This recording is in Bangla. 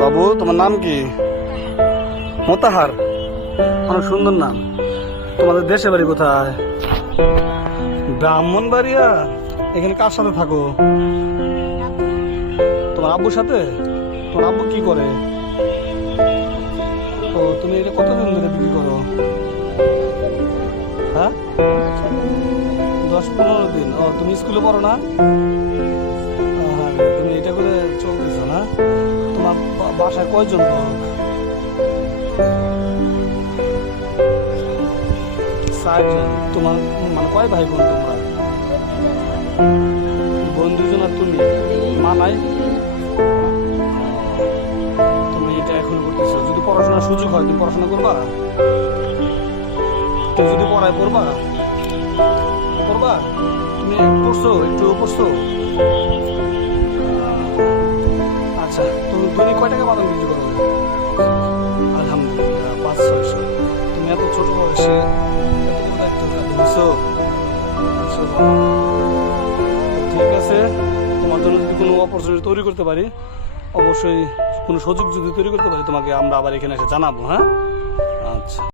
বাবু, তোমার নাম কি? মোতাহার, অনেক সুন্দর নাম। তোমাদের দেশে বাড়ি কোথায়? ব্রাহ্মণবাড়িয়া। এখানে কার সাথে থাকো? তোমার আব্বুর সাথে? তোমার আব্বু কি করে? ও, তুমি এটা কতদিন ধরে বিক্রি করো? হ্যাঁ, 10-15 দিন। ও, তুমি স্কুলে পড়ো না? তুমি এটা করে চলতেছো না? তোমার বাসায় কয়জন লোক? 4 জন। তোমার মানে কয় ভাই বোন তোমরা? বোন 2 জন আর তুমি? মা নাই? তুমি এটা এখন করতেছো। যদি পড়াশোনার সুযোগ হয় তুমি পড়াশোনা করবা? তুমি যদি পড়ায় পড়বা? তুমি পড়ছো, একটু পড়ছো? আচ্ছা, তুমি দৈনিক কয় টাকা বাদাম বিক্রি করো? আলহামদুলিল্লাহ, 500-600। তুমি এত ছোট বয়সে এতগুলো দায়িত্ব নিছো। আচ্ছা, ঠিক আছে। তোমার জন্য যদি কোনো অপরচুনিটি তৈরি করতে পারি, অবশ্যই কোনো সুযোগ যদি তৈরি করতে পারি, তোমাকে আমরা আবার এখানে এসে জানাবো। হ্যাঁ, আচ্ছা।